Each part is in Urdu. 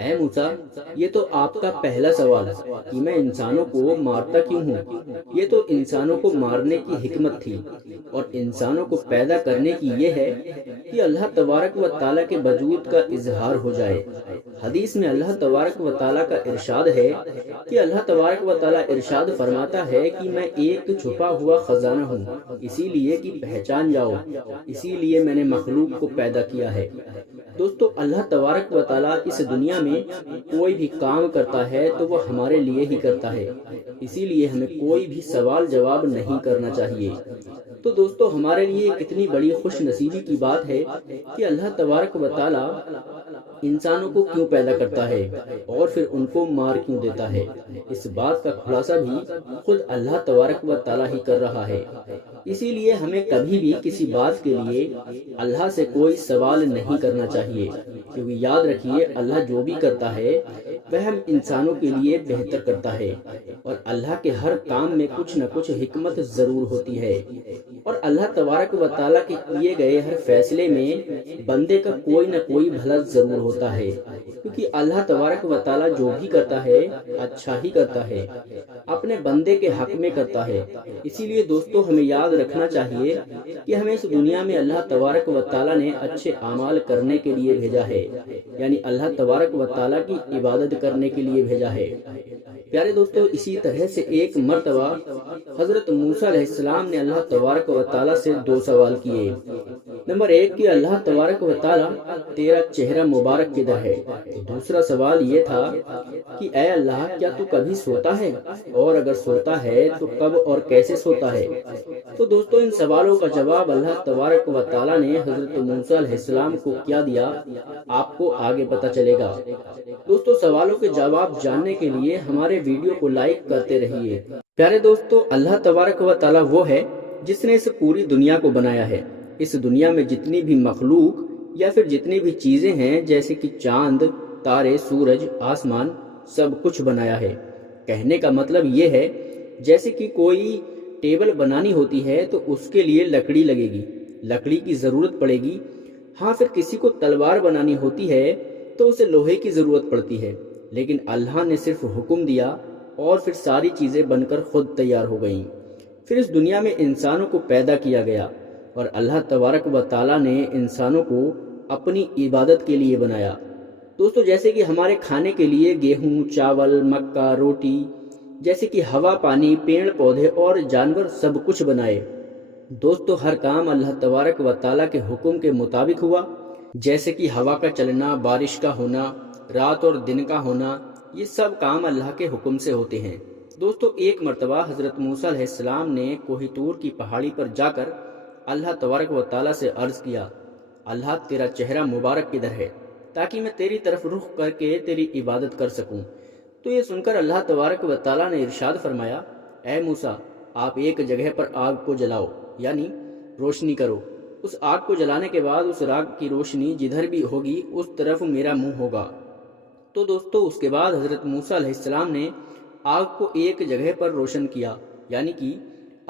اے موسیٰ، یہ تو آپ کا پہلا سوال کہ میں انسانوں کو مارتا کیوں ہوں، یہ تو انسانوں کو مارنے کی حکمت تھی، اور انسانوں کو پیدا کرنے کی یہ ہے کہ اللہ تبارک و تعالیٰ کے وجود کا اظہار ہو جائے۔ حدیث میں اللہ تبارک و تعالیٰ کا ارشاد ہے کہ اللہ تبارک و تعالیٰ ارشاد فرماتا ہے کہ میں ایک چھپا ہوا خزانہ ہوں، اسی لیے کہ پہچان جاؤ، اسی لیے میں نے مخلوق کو پیدا کیا ہے۔ دوستو، اللہ تبارک و تعالیٰ اس دنیا میں کوئی بھی کام کرتا ہے تو وہ ہمارے لیے ہی کرتا ہے، اسی لیے ہمیں کوئی بھی سوال جواب نہیں کرنا چاہیے۔ تو دوستو، ہمارے لیے کتنی بڑی خوش نصیبی کی بات ہے کہ اللہ تبارک و تعالیٰ انسانوں کو کیوں پیدا کرتا ہے اور پھر ان کو مار کیوں دیتا ہے۔ اس بات کا خلاصہ بھی خود اللہ تبارک و تعالیٰ ہی کر رہا ہے۔ اسی لیے ہمیں کبھی بھی کسی بات کے لیے اللہ سے کوئی سوال نہیں کرنا چاہیے، کیونکہ یاد رکھیے اللہ جو بھی کرتا ہے وہ ہم انسانوں کے لیے بہتر کرتا ہے، اور اللہ کے ہر کام میں کچھ نہ کچھ حکمت ضرور ہوتی ہے، اور اللہ تبارک و تعالیٰ کے کیے گئے ہر فیصلے میں بندے کا کوئی نہ کوئی بھلا ضرور ہوتا ہے، کیونکہ اللہ تبارک و تعالیٰ جو بھی کرتا ہے اچھا ہی کرتا ہے، اپنے بندے کے حق میں کرتا ہے۔ اسی لیے دوستو، ہمیں یاد رکھنا چاہیے کہ ہمیں اس دنیا میں اللہ تبارک و تعالیٰ نے اچھے اعمال کرنے کے لیے بھیجا ہے، یعنی اللہ تبارک و تعالیٰ کی عبادت کرنے کے لیے بھیجا ہے۔ پیارے دوستو، اسی طرح سے ایک مرتبہ حضرت موسیٰ علیہ السلام نے اللہ تبارک و تعالیٰ سے دو سوال کیے۔ نمبر ایک کہ اللہ تبارک و تعالیٰ تیرا چہرہ مبارک کدھر ہے؟ دوسرا سوال یہ تھا کہ اے اللہ، کیا تو کبھی سوتا ہے، اور اگر سوتا ہے تو کب اور کیسے سوتا ہے؟ تو دوستو، ان سوالوں کا جواب اللہ تبارک و تعالیٰ نے حضرت موسیٰ علیہ السلام کو کیا دیا، آپ کو آگے پتہ چلے گا۔ دوستو، سوالوں کے جواب جاننے کے لیے ہمارے ویڈیو کو لائک کرتے رہیے۔ پیارے دوستو، اللہ تبارک و تعالیٰ وہ ہے جس نے اس پوری دنیا کو بنایا ہے۔ اس دنیا میں جتنی بھی مخلوق یا پھر جتنی بھی چیزیں ہیں، جیسے کہ چاند، تارے، سورج، آسمان، سب کچھ بنایا ہے۔ کہنے کا مطلب یہ ہے جیسے کہ کوئی ٹیبل بنانی ہوتی ہے تو اس کے لیے لکڑی لگے گی، لکڑی کی ضرورت پڑے گی۔ ہاں، پھر کسی کو تلوار بنانی ہوتی ہے تو اسے لوہے کی ضرورت پڑتی ہے، لیکن اللہ نے صرف حکم دیا اور پھر ساری چیزیں بن کر خود تیار ہو گئیں۔ پھر اس دنیا میں انسانوں کو پیدا کیا گیا، اور اللہ تبارک و تعالیٰ نے انسانوں کو اپنی عبادت کے لیے بنایا۔ دوستو، جیسے کہ ہمارے کھانے کے لیے گیہوں، چاول، مکہ، روٹی، جیسے کہ ہوا، پانی، پیڑ پودے اور جانور سب کچھ بنائے۔ دوستو، ہر کام اللہ تبارک و تعالیٰ کے حکم کے مطابق ہوا، جیسے کہ ہوا کا چلنا، بارش کا ہونا، رات اور دن کا ہونا، یہ سب کام اللہ کے حکم سے ہوتے ہیں۔ دوستو، ایک مرتبہ حضرت موسیٰ علیہ السلام نے کوہ طور کی پہاڑی پر جا کر اللہ تبارک و تعالیٰ سے عرض کیا، اللہ، تیرا چہرہ مبارک کدھر ہے تاکہ میں تیری طرف رخ کر کے تیری عبادت کر سکوں۔ تو یہ سن کر اللہ تبارک و تعالیٰ نے ارشاد فرمایا، اے موسیٰ، آپ ایک جگہ پر آگ کو جلاؤ، یعنی روشنی کرو۔ اس آگ کو جلانے کے بعد اس راگ کی روشنی جدھر بھی ہوگی اس طرف میرا منہ ہوگا۔ تو دوستو، اس کے بعد حضرت موسیٰ علیہ السلام نے آگ کو ایک جگہ پر روشن کیا، یعنی کہ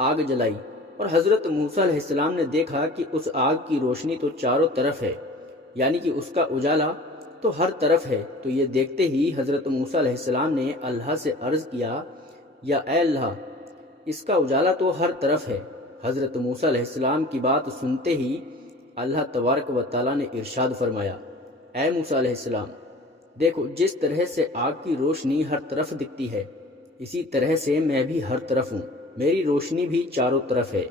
آگ جلائی، اور حضرت موسیٰ علیہ السلام نے دیکھا کہ اس آگ کی روشنی تو چاروں طرف ہے، یعنی کہ اس کا اجالا تو ہر طرف ہے۔ تو یہ دیکھتے ہی حضرت موسیٰ علیہ السلام نے اللہ سے عرض کیا، یا اے اللہ، اس کا اجالا تو ہر طرف ہے۔ حضرت موسیٰ علیہ السلام کی بات سنتے ہی اللہ تبارک و تعالیٰ نے ارشاد فرمایا، اے موسیٰ علیہ السلام، دیکھو، جس طرح سے آگ کی روشنی ہر طرف دکھتی ہے، اسی طرح سے میں بھی ہر طرف ہوں، میری روشنی بھی چاروں طرف ہے۔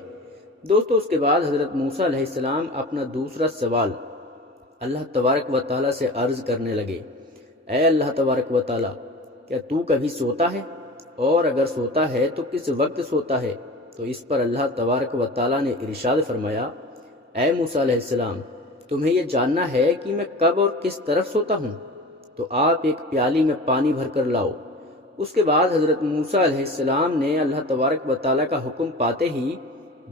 دوستو، اس کے بعد حضرت موسیٰ علیہ السلام اپنا دوسرا سوال اللہ تبارک و تعالیٰ سے عرض کرنے لگے، اے اللہ تبارک و تعالیٰ، کیا تو کبھی سوتا ہے، اور اگر سوتا ہے تو کس وقت سوتا ہے؟ تو اس پر اللہ تبارک و تعالیٰ نے ارشاد فرمایا، اے موسیٰ علیہ السلام، تمہیں یہ جاننا ہے کہ میں کب اور کس طرف سوتا ہوں، تو آپ ایک پیالی میں پانی بھر کر لاؤ۔ اس کے بعد حضرت موسیٰ علیہ السلام نے اللہ تبارک و تعالیٰ کا حکم پاتے ہی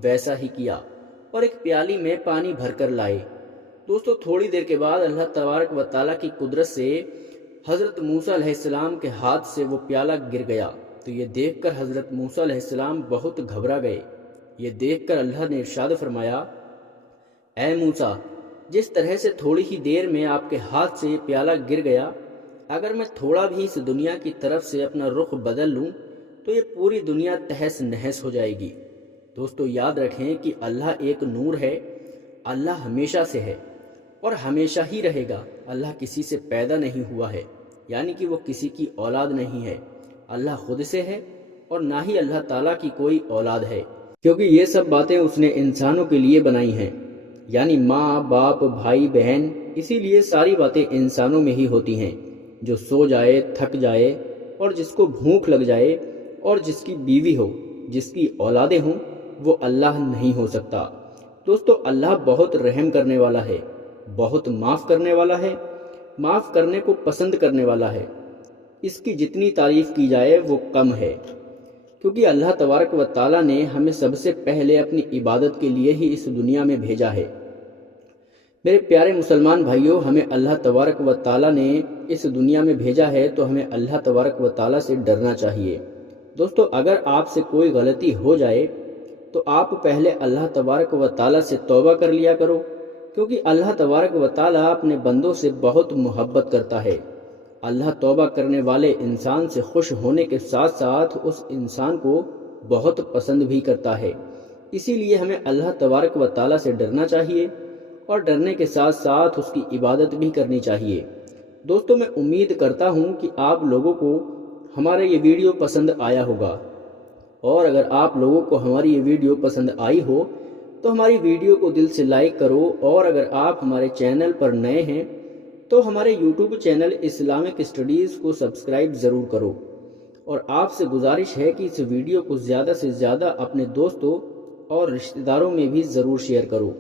ویسا ہی کیا اور ایک پیالی میں پانی بھر کر لائے۔ دوستو، تھوڑی دیر کے بعد اللہ تبارک و تعالیٰ کی قدرت سے حضرت موسیٰ علیہ السلام کے ہاتھ سے وہ پیالہ گر گیا۔ تو یہ دیکھ کر حضرت موسیٰ علیہ السلام بہت گھبرا گئے۔ یہ دیکھ کر اللہ نے ارشاد فرمایا، اے موسیٰ، جس طرح سے تھوڑی ہی دیر میں آپ کے ہاتھ سے یہ پیالہ گر گیا، اگر میں تھوڑا بھی اس دنیا کی طرف سے اپنا رخ بدل لوں تو یہ پوری دنیا تہس نہس ہو جائے گی۔ دوستو یاد رکھیں کہ اللہ ایک نور ہے، اللہ ہمیشہ سے ہے اور ہمیشہ ہی رہے گا۔ اللہ کسی سے پیدا نہیں ہوا ہے، یعنی کہ وہ کسی کی اولاد نہیں ہے۔ اللہ خود سے ہے اور نہ ہی اللہ تعالیٰ کی کوئی اولاد ہے، کیونکہ یہ سب باتیں اس نے انسانوں کے لیے بنائی ہیں، یعنی ماں باپ بھائی بہن۔ اسی لیے ساری باتیں انسانوں میں ہی ہوتی ہیں۔ جو سو جائے، تھک جائے اور جس کو بھوک لگ جائے اور جس کی بیوی ہو، جس کی اولادیں ہوں، وہ اللہ نہیں ہو سکتا۔ دوستو اللہ بہت رحم کرنے والا ہے، بہت معاف کرنے والا ہے، معاف کرنے کو پسند کرنے والا ہے۔ اس کی جتنی تعریف کی جائے وہ کم ہے، کیونکہ اللہ تبارک و تعالیٰ نے ہمیں سب سے پہلے اپنی عبادت کے لیے ہی اس دنیا میں بھیجا ہے۔ میرے پیارے مسلمان بھائیوں، ہمیں اللہ تبارک و تعالیٰ نے اس دنیا میں بھیجا ہے تو ہمیں اللہ تبارک و تعالیٰ سے ڈرنا چاہیے۔ دوستو اگر آپ سے کوئی غلطی ہو جائے تو آپ پہلے اللہ تبارک و تعالیٰ سے توبہ کر لیا کرو، کیونکہ اللہ تبارک و تعالیٰ اپنے بندوں سے بہت محبت کرتا ہے۔ اللہ توبہ کرنے والے انسان سے خوش ہونے کے ساتھ ساتھ اس انسان کو بہت پسند بھی کرتا ہے۔ اسی لیے ہمیں اللہ تبارک و تعالیٰ سے ڈرنا چاہیے اور ڈرنے کے ساتھ ساتھ اس کی عبادت بھی کرنی چاہیے۔ دوستو میں امید کرتا ہوں کہ آپ لوگوں کو ہمارا یہ ویڈیو پسند آیا ہوگا، اور اگر آپ لوگوں کو ہماری یہ ویڈیو پسند آئی ہو تو ہماری ویڈیو کو دل سے لائک کرو، اور اگر آپ ہمارے چینل پر نئے ہیں تو ہمارے یوٹیوب چینل اسلامک اسٹڈیز کو سبسکرائب ضرور کرو، اور آپ سے گزارش ہے کہ اس ویڈیو کو زیادہ سے زیادہ اپنے دوستوں اور رشتہ داروں میں بھی ضرور شیئر کرو۔